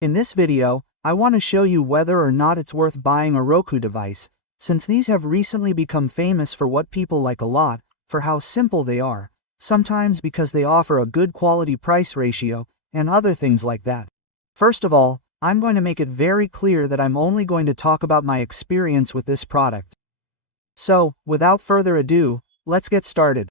In this video, I want to show you whether or not it's worth buying a Roku device, since these have recently become famous for what people like a lot, for how simple they are, sometimes because they offer a good quality price ratio, and other things like that. First of all, I'm going to make it very clear that I'm only going to talk about my experience with this product. So, without further ado, let's get started.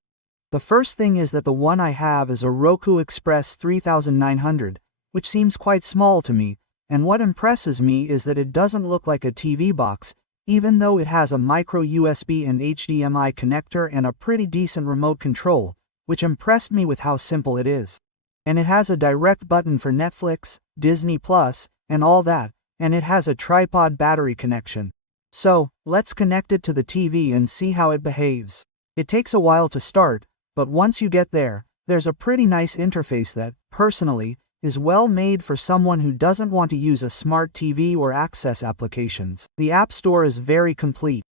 The first thing is that the one I have is a Roku Express 3900, which seems quite small to me, and what impresses me is that it doesn't look like a TV box, even though it has a micro USB and HDMI connector and a pretty decent remote control, which impressed me with how simple it is. And it has a direct button for Netflix, Disney+, and all that, and it has a tripod battery connection. So, let's connect it to the TV and see how it behaves. It takes a while to start, but once you get there, there's a pretty nice interface that, personally, is well made for someone who doesn't want to use a smart TV or access applications. The App Store is very complete.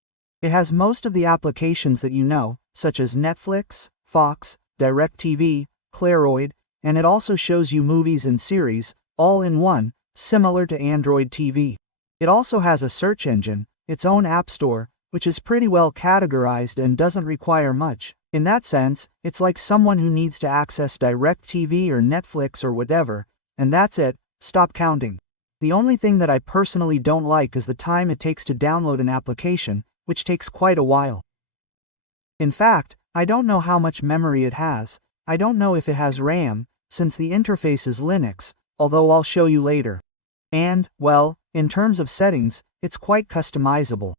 It has most of the applications that you know, such as Netflix, Fox, DirecTV, Claroid, and it also shows you movies and series, all in one, similar to Android TV. It also has a search engine, its own App Store, which is pretty well categorized and doesn't require much. In that sense, it's like someone who needs to access DirecTV or Netflix or whatever, and that's it, stop counting. The only thing that I personally don't like is the time it takes to download an application, which takes quite a while. In fact, I don't know how much memory it has. I don't know if it has RAM, since the interface is Linux, although I'll show you later. And, well, in terms of settings, it's quite customizable.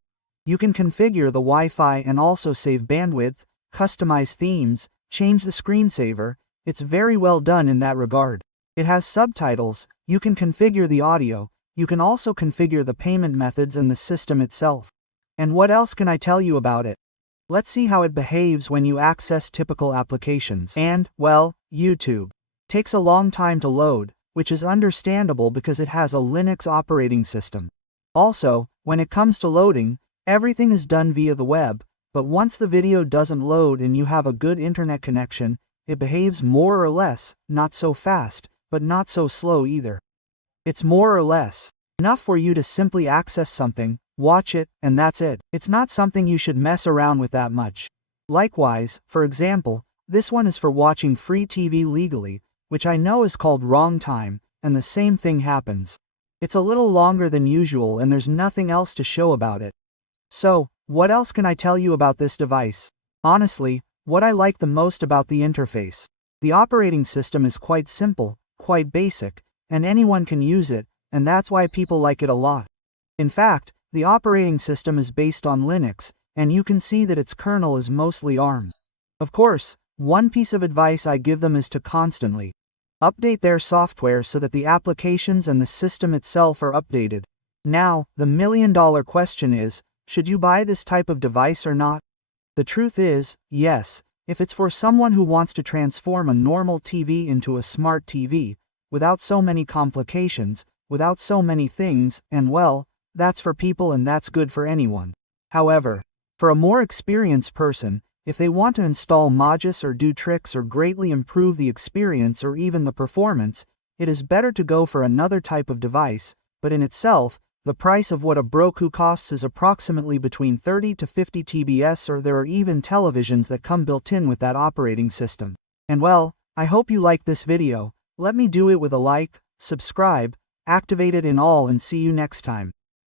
You can configure the Wi-Fi and also save bandwidth, customize themes, change the screensaver. It's very well done in that regard. It has subtitles, you can configure the audio, you can also configure the payment methods and the system itself. And what else can I tell you about it? Let's see how it behaves when you access typical applications. And, well, YouTube takes a long time to load, which is understandable because it has a Linux operating system. Also, when it comes to loading, everything is done via the web, but once the video doesn't load and you have a good internet connection, it behaves more or less, not so fast, but not so slow either. It's more or less enough for you to simply access something, watch it, and that's it. It's not something you should mess around with that much. Likewise, for example, this one is for watching free TV legally, which I know is called wrong time, and the same thing happens. It's a little longer than usual and there's nothing else to show about it. So, what else can I tell you about this device? Honestly, what I like the most about the interface. The operating system is quite simple, quite basic, and anyone can use it, and that's why people like it a lot. In fact, the operating system is based on Linux, and you can see that its kernel is mostly ARM. Of course, one piece of advice I give them is to constantly update their software so that the applications and the system itself are updated. Now, the million-dollar question is, should you buy this type of device or not? The truth is, yes, if it's for someone who wants to transform a normal TV into a smart TV, without so many complications, without so many things, and well, that's for people and that's good for anyone. However, for a more experienced person, if they want to install modules or do tricks or greatly improve the experience or even the performance, it is better to go for another type of device, but in itself, the price of what a Roku costs is approximately between 30 to 50 TBS, or there are even televisions that come built in with that operating system. And well, I hope you liked this video. Let me do it with a like, subscribe, activate it in all, and see you next time.